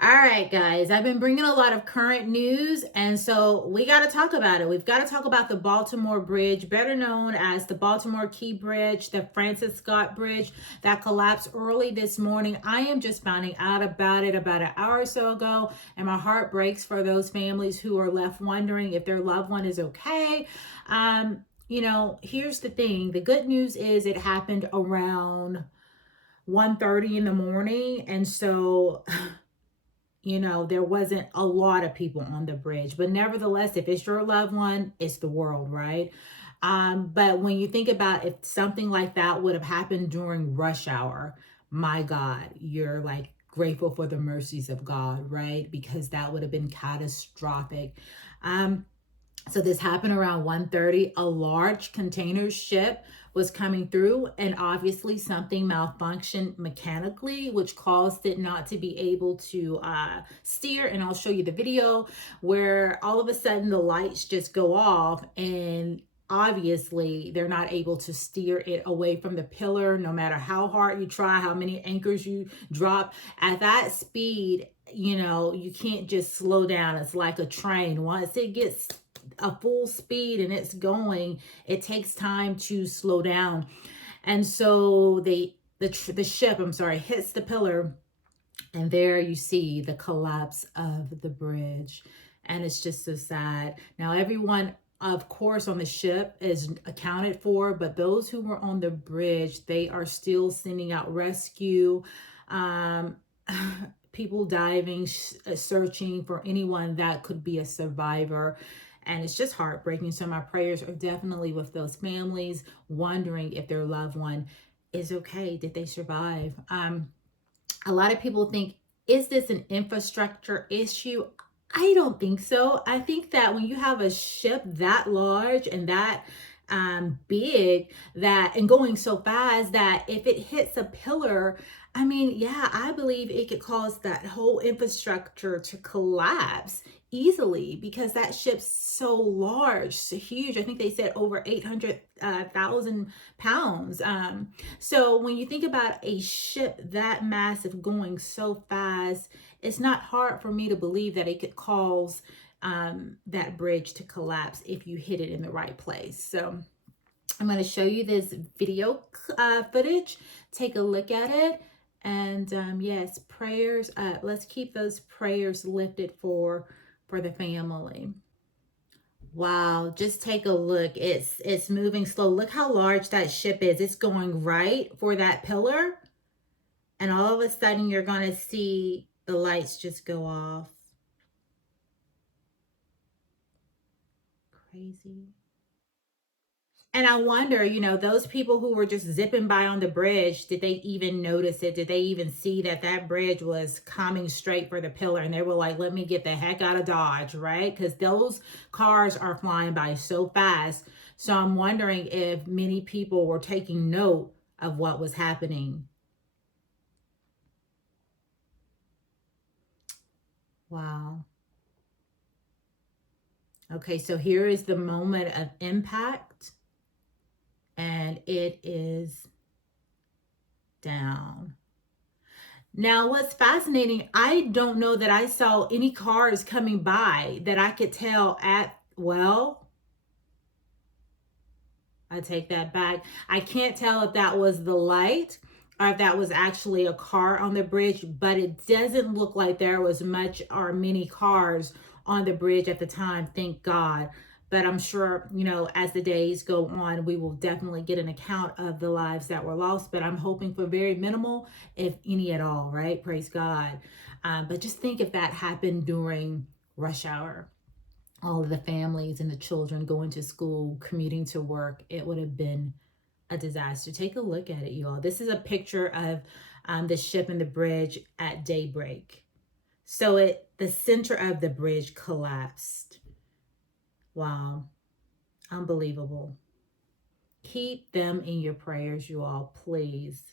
All right, guys, I've been bringing a lot of current news, and so we got to talk about it. We've got to talk about the Baltimore Bridge, better known as the Baltimore Key Bridge, the Francis Scott Bridge that collapsed early this morning. I am just finding out about it about an hour or so ago, and my heart breaks for those families who are left wondering if their loved one is okay. Here's the thing. The good news is it happened around 1:30 in the morning, and so there wasn't a lot of people on the bridge, but nevertheless, if it's your loved one, it's the world, right? But when you think about if something like that would have happened during rush hour, my God, you're like grateful for the mercies of God, right? Because that would have been catastrophic. Um, so this happened around 1:30. A large container ship was coming through, and obviously something malfunctioned mechanically, which caused it not to be able to steer. And I'll show you the video where all of a sudden the lights just go off, and obviously they're not able to steer it away from the pillar, no matter how hard you try, how many anchors you drop. At that speed, you can't just slow down. It's like a train. Once it gets a full speed and it's going, it takes time to slow down. And so the ship, I'm sorry, hits the pillar, and there you see the collapse of the bridge. And it's just so sad. Now everyone, of course, on the ship is accounted for, but those who were on the bridge, they are still sending out rescue, um people diving, searching for anyone that could be a survivor. And it's just heartbreaking. So my prayers are definitely with those families wondering if their loved one is okay. Did they survive? A lot of people think, is this an infrastructure issue? I don't think so. I think that when you have a ship that large and that big, that and going so fast, that if it hits a pillar, I mean, yeah, I believe it could cause that whole infrastructure to collapse easily, because that ship's so large, so huge. I think they said over 800,000 pounds. So when you think about a ship that massive going so fast, it's not hard for me to believe that it could cause that bridge to collapse if you hit it in the right place. So I'm going to show you this video footage. Take a look at it. And yes, prayers up. Let's keep those prayers lifted for the family. Wow, just take a look. It's moving slow. Look how large that ship is. It's going right for that pillar. And all of a sudden you're going to see the lights just go off. Crazy. And I wonder, those people who were just zipping by on the bridge, did they even notice it? Did they even see that that bridge was coming straight for the pillar? And they were like, let me get the heck out of Dodge, right? Because those cars are flying by so fast. So I'm wondering if many people were taking note of what was happening. Wow. Okay, so here is the moment of impact, and it is down. Now, what's fascinating, I don't know that I saw any cars coming by that I could tell I take that back. I can't tell if that was the light or if that was actually a car on the bridge, but it doesn't look like there was much or many cars on the bridge at the time, thank God. But I'm sure, as the days go on, we will definitely get an account of the lives that were lost. But I'm hoping for very minimal, if any at all, right? Praise God. But just think if that happened during rush hour, all of the families and the children going to school, commuting to work, it would have been a disaster. Take a look at it, you all. This is a picture of the ship and the bridge at daybreak. So the center of the bridge collapsed. Wow. Unbelievable. Keep them in your prayers, you all, please.